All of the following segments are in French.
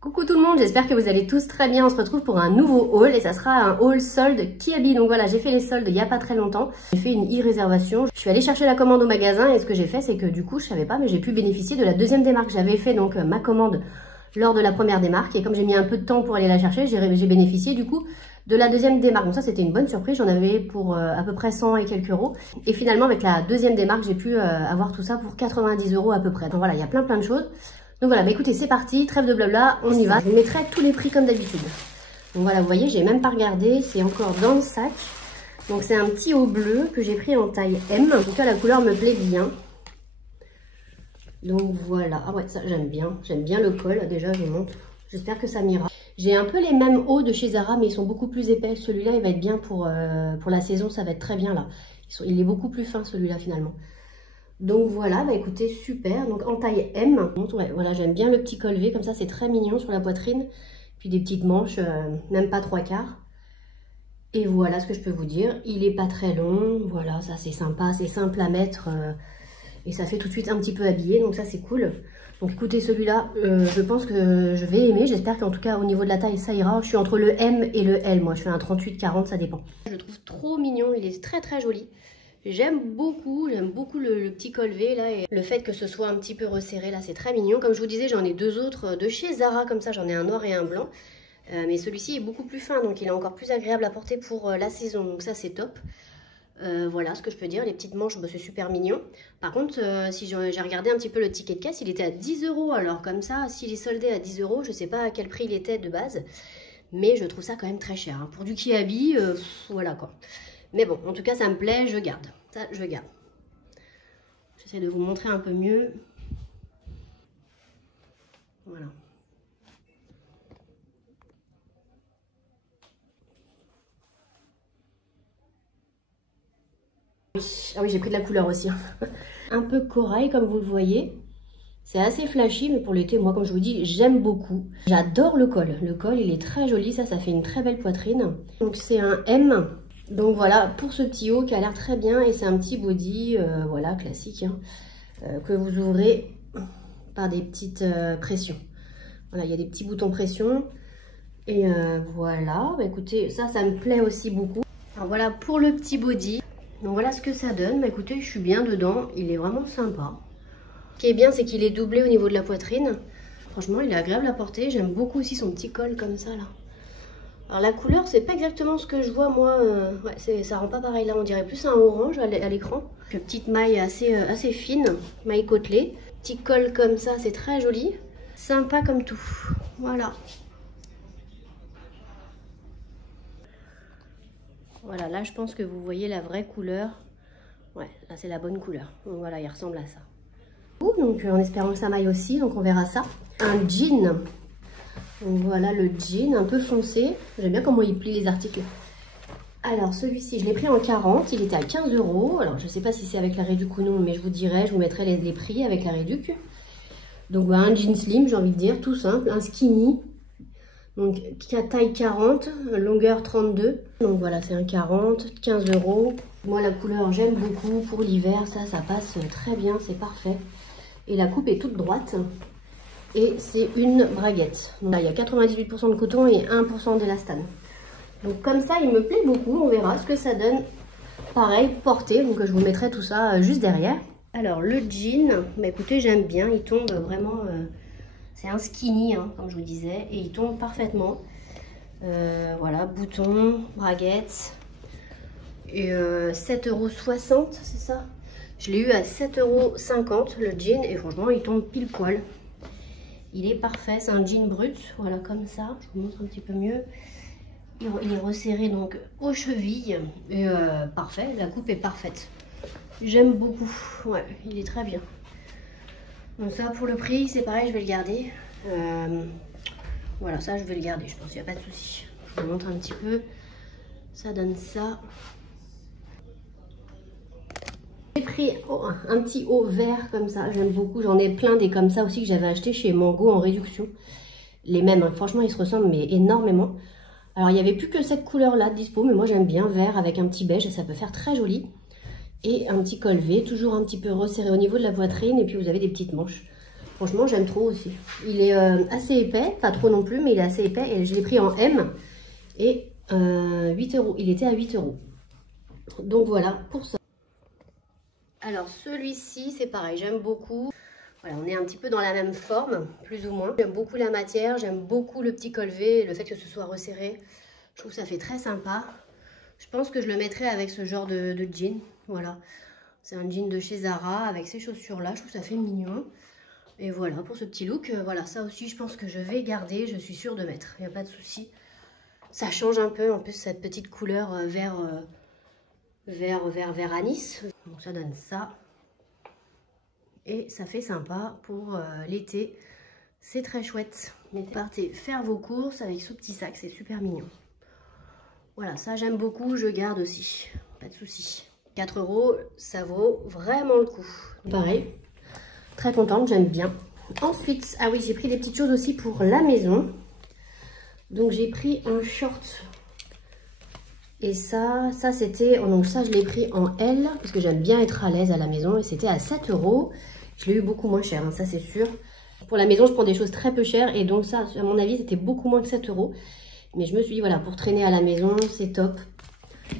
Coucou tout le monde, j'espère que vous allez tous très bien. On se retrouve pour un nouveau haul et ça sera un haul solde Kiabi. Donc voilà, j'ai fait les soldes il n'y a pas très longtemps. J'ai fait une e-réservation. Je suis allée chercher la commande au magasin et ce que j'ai fait, c'est que du coup, je savais pas, mais j'ai pu bénéficier de la deuxième démarque. J'avais fait donc ma commande lors de la première démarque et comme j'ai mis un peu de temps pour aller la chercher, j'ai bénéficié du coup de la deuxième démarque. Donc ça, c'était une bonne surprise. J'en avais pour à peu près 100 et quelques euros. Et finalement, avec la deuxième démarque, j'ai pu avoir tout ça pour 90 euros à peu près. Donc voilà, il y a plein de choses. Donc voilà, bah écoutez, c'est parti, trêve de blabla, on y va. Je vous mettrai tous les prix comme d'habitude. Donc voilà, vous voyez, j'ai même pas regardé, c'est encore dans le sac. Donc c'est un petit haut bleu que j'ai pris en taille M. En tout cas, la couleur me plaît bien. Donc voilà, ah ouais, ça j'aime bien le col, déjà je monte. J'espère que ça m'ira. J'ai un peu les mêmes hauts de chez Zara, mais ils sont beaucoup plus épais. Celui-là, il va être bien pour la saison, ça va être très bien là. Il est beaucoup plus fin celui-là finalement. Donc voilà, bah écoutez, super. Donc en taille M, ouais, voilà, j'aime bien le petit col V, comme ça c'est très mignon sur la poitrine. Puis des petites manches, même pas 3/4. Et voilà ce que je peux vous dire. Il est pas très long, voilà, ça c'est sympa, c'est simple à mettre. Et ça fait tout de suite un petit peu habillé, donc ça c'est cool. Donc écoutez, celui-là, je pense que je vais aimer. J'espère qu'en tout cas au niveau de la taille, ça ira. Je suis entre le M et le L, moi je fais un 38-40, ça dépend. Je le trouve trop mignon, il est très joli. J'aime beaucoup le petit col V là et le fait que ce soit un petit peu resserré là, c'est très mignon. Comme je vous disais, j'en ai deux autres de chez Zara comme ça, j'en ai un noir et un blanc. Mais celui-ci est beaucoup plus fin, donc il est encore plus agréable à porter pour la saison, donc ça c'est top. Voilà ce que je peux dire, les petites manches, bah, c'est super mignon. Par contre, si j'ai regardé un petit peu le ticket de caisse, il était à 10 euros. Alors comme ça, s'il est soldé à 10 euros, je sais pas à quel prix il était de base. Mais je trouve ça quand même très cher. Hein. Pour du Kiabi, voilà quoi. Mais bon, en tout cas, ça me plaît, je garde. Ça, je garde. J'essaie de vous montrer un peu mieux. Voilà. Ah oui, j'ai pris de la couleur aussi. Un peu corail, comme vous le voyez. C'est assez flashy, mais pour l'été, moi, comme je vous dis, j'aime beaucoup. J'adore le col. Le col, il est très joli. Ça fait une très belle poitrine. Donc, c'est un M. Donc voilà, pour ce petit haut qui a l'air très bien et c'est un petit body, voilà, classique, hein, que vous ouvrez par des petites pressions. Voilà, il y a des petits boutons pression et voilà, bah, écoutez, ça me plaît aussi beaucoup. Alors voilà pour le petit body, donc voilà ce que ça donne, bah, écoutez, je suis bien dedans, il est vraiment sympa. Ce qui est bien, c'est qu'il est doublé au niveau de la poitrine. Franchement, il est agréable à porter, j'aime beaucoup aussi son petit col comme ça là. Alors la couleur, c'est pas exactement ce que je vois moi, ouais, ça rend pas pareil là, on dirait plus un orange à l'écran. Petite maille assez fine, maille côtelée. Petit col comme ça, c'est très joli. Sympa comme tout, voilà. Voilà, là je pense que vous voyez la vraie couleur. Ouais, là c'est la bonne couleur, donc voilà, il ressemble à ça. Donc en espérant que ça m'aille aussi, donc on verra ça. Un jean. Donc voilà le jean un peu foncé. J'aime bien comment il plie les articles. Alors celui-ci, je l'ai pris en 40. Il était à 15 euros. Alors je ne sais pas si c'est avec la réduc ou non, mais je vous dirai, je vous mettrai les prix avec la réduc. Donc bah, un jean slim, j'ai envie de dire, tout simple. Un skinny. Donc taille 40, longueur 32. Donc voilà, c'est un 40, 15 euros. Moi la couleur, j'aime beaucoup. Pour l'hiver, ça passe très bien, c'est parfait. Et la coupe est toute droite. Et c'est une braguette. Donc là, il y a 98% de coton et 1% d'élastane. Donc comme ça, il me plaît beaucoup. On verra ce que ça donne. Pareil, porté. Donc je vous mettrai tout ça juste derrière. Alors le jean, bah, écoutez, j'aime bien. Il tombe vraiment... c'est un skinny, hein, comme je vous disais. Et il tombe parfaitement. Voilà, bouton, braguette. Et 7,60 €, c'est ça? Je l'ai eu à 7,50 € le jean. Et franchement, il tombe pile poil. Il est parfait, c'est un jean brut, voilà comme ça, je vous montre un petit peu mieux. Il est resserré donc aux chevilles, et parfait, la coupe est parfaite. J'aime beaucoup, ouais, il est très bien. Donc ça pour le prix, c'est pareil, je vais le garder. Voilà, ça je vais le garder, je pense qu'il n'y a pas de souci. Je vous montre un petit peu, ça donne ça. J'ai pris un petit haut vert comme ça, j'aime beaucoup, j'en ai plein des comme ça aussi que j'avais acheté chez Mango en réduction. Les mêmes, hein. Franchement ils se ressemblent mais énormément. Alors il n'y avait plus que cette couleur là dispo, mais moi j'aime bien vert avec un petit beige, ça peut faire très joli. Et un petit col V, toujours un petit peu resserré au niveau de la poitrine et puis vous avez des petites manches. Franchement, j'aime trop aussi. Il est assez épais, pas trop non plus, mais il est assez épais. Et je l'ai pris en M. Et 8 €. Il était à 8 €. Donc voilà pour ça. Alors celui-ci, c'est pareil, j'aime beaucoup. Voilà, on est un petit peu dans la même forme, plus ou moins. J'aime beaucoup la matière, j'aime beaucoup le petit col V, le fait que ce soit resserré. Je trouve que ça fait très sympa. Je pense que je le mettrai avec ce genre de jean. Voilà, c'est un jean de chez Zara avec ces chaussures-là. Je trouve que ça fait mignon. Et voilà, pour ce petit look, voilà, ça aussi, je pense que je vais garder. Je suis sûre de mettre, il n'y a pas de souci. Ça change un peu, en plus, cette petite couleur vert anis. Donc ça donne ça. Et ça fait sympa pour l'été. C'est très chouette. Partez faire vos courses avec ce petit sac, c'est super mignon. Voilà, ça j'aime beaucoup, je garde aussi. Pas de souci. 4 €, ça vaut vraiment le coup. Pareil, très contente, j'aime bien. Ensuite, ah oui, j'ai pris des petites choses aussi pour la maison. Donc j'ai pris un short. Et ça c'était, donc ça je l'ai pris en L, parce que j'aime bien être à l'aise à la maison. Et c'était à 7 €. Je l'ai eu beaucoup moins cher, hein, ça c'est sûr. Pour la maison, je prends des choses très peu chères. Et donc ça, à mon avis, c'était beaucoup moins que 7 €. Mais je me suis dit, voilà, pour traîner à la maison, c'est top.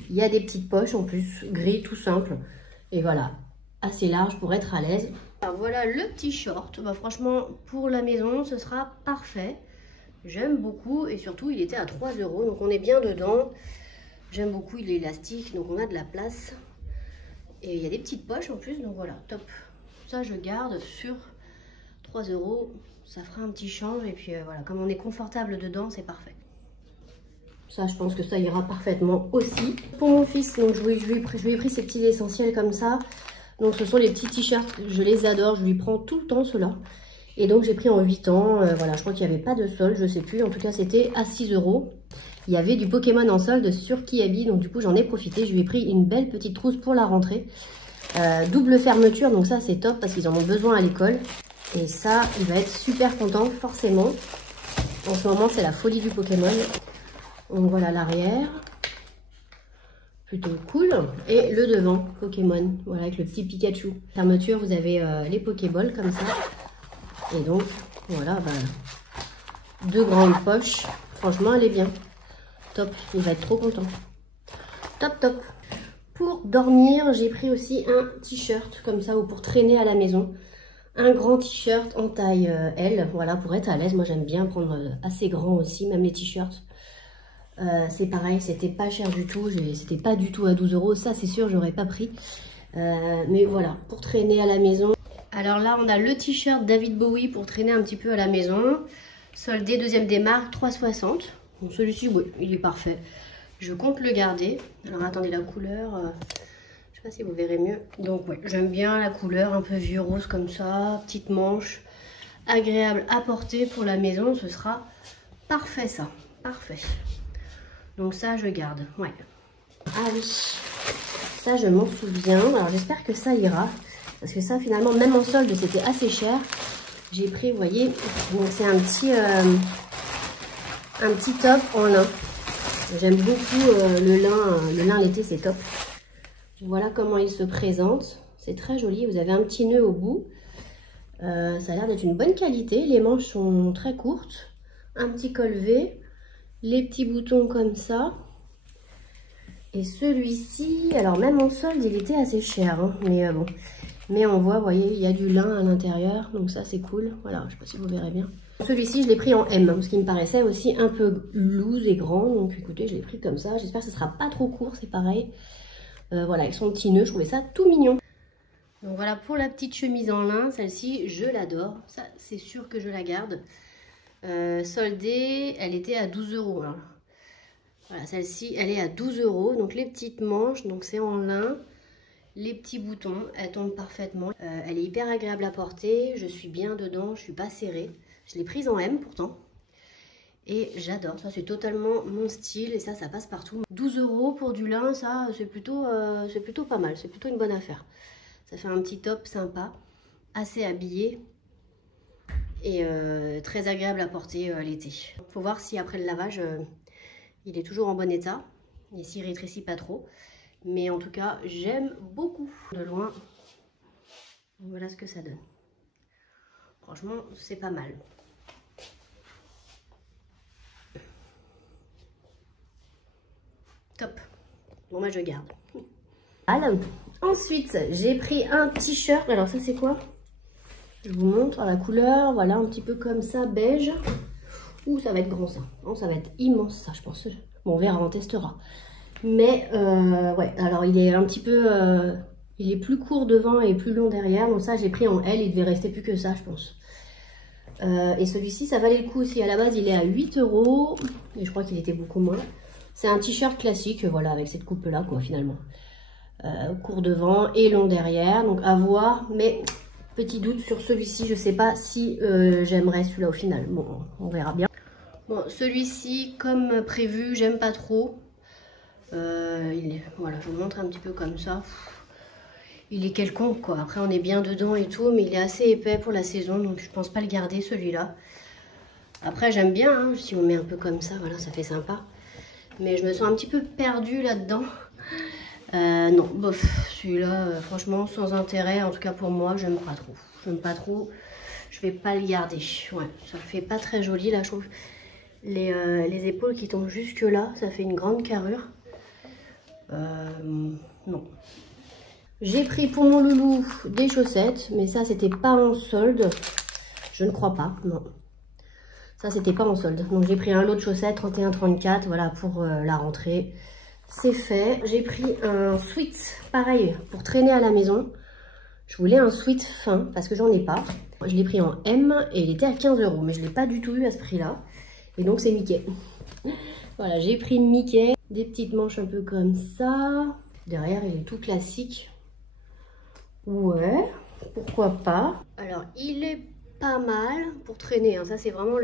Il y a des petites poches en plus, gris, tout simple. Et voilà, assez large pour être à l'aise. Alors voilà le petit short. Bah, franchement, pour la maison, ce sera parfait. J'aime beaucoup. Et surtout, il était à 3 €. Donc on est bien dedans. J'aime beaucoup, il est élastique, donc on a de la place. Et il y a des petites poches en plus, donc voilà, top. Ça, je garde sur 3 €. Ça fera un petit change. Et puis voilà, comme on est confortable dedans, c'est parfait. Ça, je pense que ça ira parfaitement aussi. Pour mon fils, donc, je lui ai pris ces petits essentiels comme ça. Donc ce sont les petits t-shirts, je les adore, je lui prends tout le temps ceux-là. Et donc j'ai pris en 8 ans, voilà, je crois qu'il n'y avait pas de solde, je sais plus. En tout cas, c'était à 6 €. Il y avait du Pokémon en solde sur Kiabi, donc du coup j'en ai profité. Je lui ai pris une belle petite trousse pour la rentrée. Double fermeture, donc ça c'est top parce qu'ils en ont besoin à l'école. Et ça, il va être super content, forcément. En ce moment, c'est la folie du Pokémon. Donc voilà l'arrière. Plutôt cool. Et le devant, Pokémon. Voilà, avec le petit Pikachu. Fermeture, vous avez les Pokéballs comme ça. Et donc, voilà, bah, 2 grandes poches. Franchement, elle est bien. Top, il va être trop content. Top, top. Pour dormir, j'ai pris aussi un t-shirt comme ça, ou pour traîner à la maison. Un grand t-shirt en taille L, voilà, pour être à l'aise. Moi, j'aime bien prendre assez grand aussi, même les t-shirts. C'est pareil, c'était pas cher du tout. C'était pas du tout à 12 €. Ça, c'est sûr, j'aurais pas pris. Mais voilà, pour traîner à la maison. Alors là, on a le t-shirt David Bowie pour traîner un petit peu à la maison. Soldé, deuxième des marques, 3,60 €. Bon, celui-ci, oui, il est parfait. Je compte le garder. Alors attendez, la couleur, je sais pas si vous verrez mieux. Donc ouais, j'aime bien la couleur, un peu vieux rose comme ça, petite manche, agréable à porter pour la maison. Ce sera parfait ça, parfait. Donc ça, je garde, ouais. Ah oui, ça je m'en souviens. Alors j'espère que ça ira. Parce que ça, finalement, même en solde, c'était assez cher. J'ai pris, vous voyez, donc c'est un petit top en lin. J'aime beaucoup le lin l'été, c'est top. Voilà comment il se présente. C'est très joli. Vous avez un petit nœud au bout. Ça a l'air d'être une bonne qualité. Les manches sont très courtes. Un petit col V. Les petits boutons comme ça. Et celui-ci, alors même en solde, il était assez cher. Hein, mais bon. Mais on voit, vous voyez, il y a du lin à l'intérieur. Donc ça, c'est cool. Voilà, je ne sais pas si vous verrez bien. Celui-ci, je l'ai pris en M. Parce qu'il me paraissait aussi un peu loose et grand. Donc écoutez, je l'ai pris comme ça. J'espère que ce ne sera pas trop court. C'est pareil. Voilà, avec son petit nœud. Je trouvais ça tout mignon. Donc voilà pour la petite chemise en lin. Celle-ci, je l'adore. Ça, c'est sûr que je la garde. Soldée, elle était à 12 €. Hein. Voilà, celle-ci, elle est à 12 €. Donc les petites manches, donc c'est en lin. Les petits boutons, elles tombent parfaitement. Elle est hyper agréable à porter. Je suis bien dedans, je suis pas serrée. Je l'ai prise en M pourtant. Et j'adore. Ça, c'est totalement mon style. Et ça passe partout. 12 € pour du lin, ça, c'est plutôt pas mal. C'est plutôt une bonne affaire. Ça fait un petit top sympa, assez habillé. Et très agréable à porter l'été. Faut voir si après le lavage, il est toujours en bon état. Et s'il rétrécit pas trop. Mais en tout cas, j'aime beaucoup. De loin, voilà ce que ça donne. Franchement, c'est pas mal. Top. Bon, moi, je garde. Voilà. Ensuite, j'ai pris un t-shirt. Alors, ça, c'est quoi? Je vous montre la couleur. Voilà, un petit peu comme ça, beige. Ouh, ça va être grand, ça. Non, ça va être immense, ça, je pense. Bon, on verra, on testera. Mais, ouais, alors, il est un petit peu... il est plus court devant et plus long derrière. Donc, ça, j'ai pris en L. Il devait rester plus que ça, je pense. Et celui-ci, ça valait le coup aussi. À la base, il est à 8 €. Et je crois qu'il était beaucoup moins. C'est un t-shirt classique, voilà, avec cette coupe-là, quoi, finalement. Court devant et long derrière, donc à voir. Mais petit doute sur celui-ci, je sais pas si j'aimerais celui-là au final. Bon, on verra bien. Bon, celui-ci, comme prévu, j'aime pas trop. Voilà, je vous montre un petit peu comme ça. Il est quelconque, quoi. Après, on est bien dedans et tout, mais il est assez épais pour la saison, donc je pense pas le garder, celui-là. Après, j'aime bien, hein, si on met un peu comme ça, voilà, ça fait sympa. Mais je me sens un petit peu perdue là-dedans. Non, bof, celui-là, franchement, sans intérêt. En tout cas, pour moi, j'aime pas trop. J'aime pas trop. Je vais pas le garder. Ouais, ça fait pas très joli, là, je trouve. Les épaules qui tombent jusque là, ça fait une grande carrure. Non. J'ai pris pour mon loulou des chaussettes, mais ça, c'était pas en solde. Je ne crois pas, non. Ça, c'était pas en solde. Donc, j'ai pris un lot de chaussettes, 31,34, voilà, pour la rentrée. C'est fait. J'ai pris un sweat, pareil, pour traîner à la maison. Je voulais un sweat fin, parce que j'en ai pas. Je l'ai pris en M, et il était à 15 €. Mais je l'ai pas du tout eu à ce prix-là. Et donc, c'est Mickey. Voilà, j'ai pris Mickey. Des petites manches un peu comme ça. Derrière, il est tout classique. Ouais, pourquoi pas. Alors, il est pas mal pour traîner, hein. Ça, c'est vraiment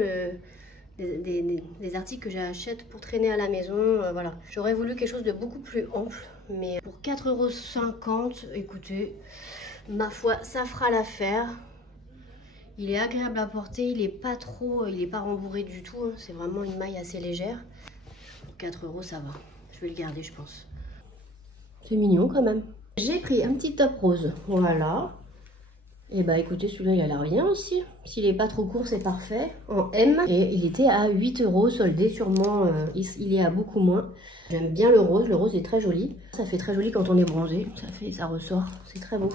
des articles que j'achète pour traîner à la maison. Voilà. J'aurais voulu quelque chose de beaucoup plus ample, mais pour 4,50 €, écoutez, ma foi, ça fera l'affaire. Il est agréable à porter, il est pas trop, il est pas rembourré du tout, hein. C'est vraiment une maille assez légère. Pour 4 €, ça va. Je vais le garder, je pense. C'est mignon quand même. J'ai pris un petit top rose, voilà. Et bah écoutez, celui-là il a l'air bien aussi. S'il est pas trop court, c'est parfait. En M, et il était à 8 € soldé, sûrement il est à beaucoup moins. J'aime bien le rose est très joli. Ça fait très joli quand on est bronzé, ça ressort, c'est très beau.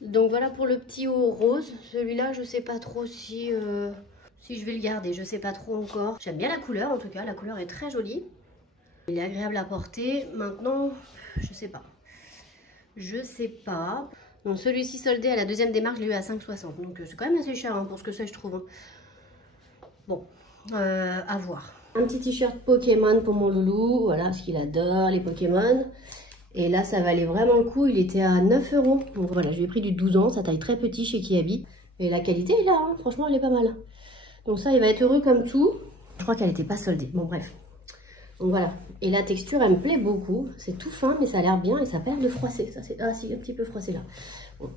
Donc voilà pour le petit haut rose. Celui-là, je sais pas trop si je vais le garder, je sais pas trop encore. J'aime bien la couleur en tout cas, la couleur est très jolie. Il est agréable à porter. Maintenant, je sais pas. Je sais pas. Donc celui-ci soldé à la deuxième démarche, je l'ai eu à 5,60. Donc c'est quand même assez cher, hein, pour ce que c'est, je trouve. Bon, à voir. Un petit t-shirt Pokémon pour mon loulou. Voilà, parce qu'il adore les Pokémon. Et là, ça valait vraiment le coup. Il était à 9 €. Donc voilà, je lui ai pris du 12 ans. Ça taille très petit chez Kiabi. Et la qualité est là, hein. Franchement, elle est pas mal. Donc ça, il va être heureux comme tout. Je crois qu'elle n'était pas soldée. Bon, bref. Donc voilà, et la texture elle me plaît beaucoup, c'est tout fin mais ça a l'air bien et ça a pas l'air de froisser, ça c'est, ah si, un petit peu froissé là. Bon.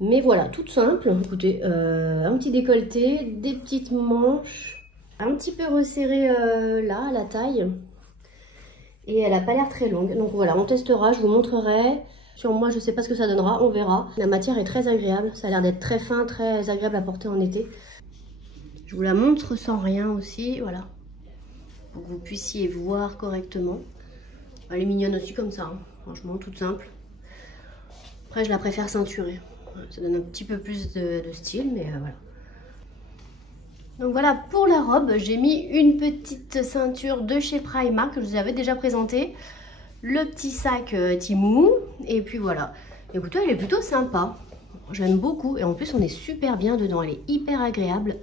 Mais voilà, toute simple, écoutez, un petit décolleté, des petites manches, un petit peu resserré là à la taille et elle a pas l'air très longue. Donc voilà, on testera, je vous montrerai. Sur moi je sais pas ce que ça donnera, on verra. La matière est très agréable, ça a l'air d'être très fin, très agréable à porter en été. Je vous la montre sans rien aussi, voilà. Pour que vous puissiez voir correctement. Elle est mignonne aussi comme ça, hein. Franchement, toute simple. Après, je la préfère ceinturée. Ça donne un petit peu plus de style, mais voilà. Donc voilà, pour la robe, j'ai mis une petite ceinture de chez Primark que je vous avais déjà présentée. Le petit sac Temu. Et puis voilà. Écoutez, elle est plutôt sympa. J'aime beaucoup. Et en plus, on est super bien dedans. Elle est hyper agréable.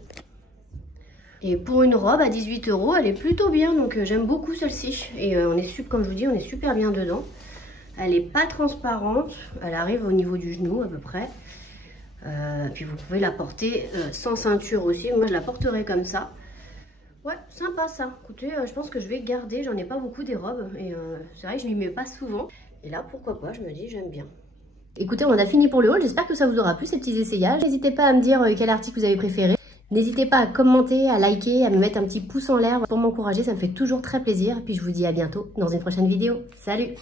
Et pour une robe à 18 €, elle est plutôt bien, donc j'aime beaucoup celle-ci. Et comme je vous dis, on est super bien dedans. Elle n'est pas transparente, elle arrive au niveau du genou à peu près. Puis vous pouvez la porter sans ceinture aussi. Moi, je la porterai comme ça. Ouais, sympa ça. Écoutez, je pense que je vais garder. J'en ai pas beaucoup des robes. Et c'est vrai que je m'y mets pas souvent. Et là, pourquoi pas, je me dis, j'aime bien. Écoutez, on a fini pour le haul. J'espère que ça vous aura plu, ces petits essayages. N'hésitez pas à me dire quel article vous avez préféré. N'hésitez pas à commenter, à liker, à me mettre un petit pouce en l'air pour m'encourager, ça me fait toujours très plaisir. Et puis je vous dis à bientôt dans une prochaine vidéo. Salut!